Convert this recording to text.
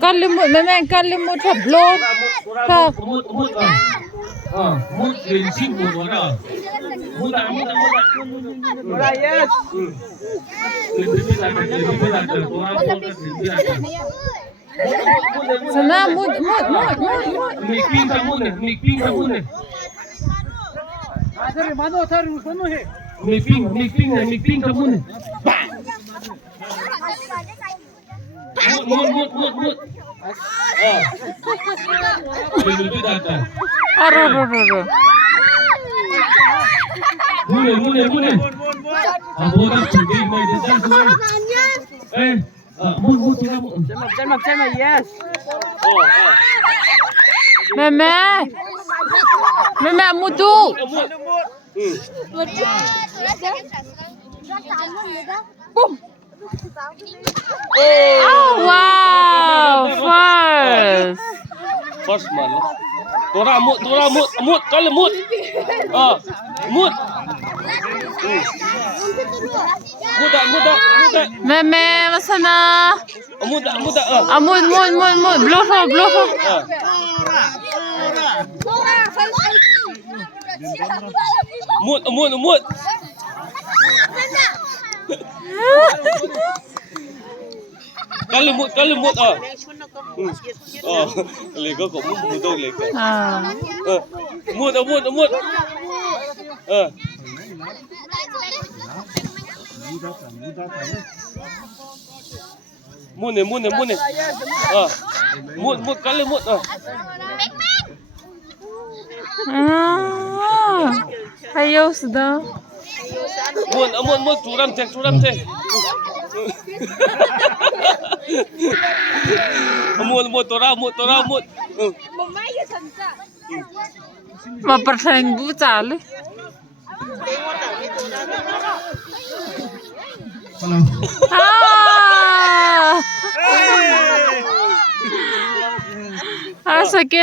Kalimut, memang kalimut sa blog. Sa mut bensin mut Yes. sana mut. Adere mano taru sono he. Miping kamu nih. Mut. Lebih datang. Aduh. Mune. Aboda cuci mai desan semua. Mut kamu. Cema, yes. Meme mutu. Boom. Oh wow, First malah. Tora mut, kalau mut. Mut. Muda. Meme masana. Muda. Amut. Bloho. Mut. Kalau mut lego kok mudong lego. Mut. Mune. Mut kalau mut. Ayaw sudah. Mut curam teh. Mut tora mut. Mapersaing bucal. Sakit.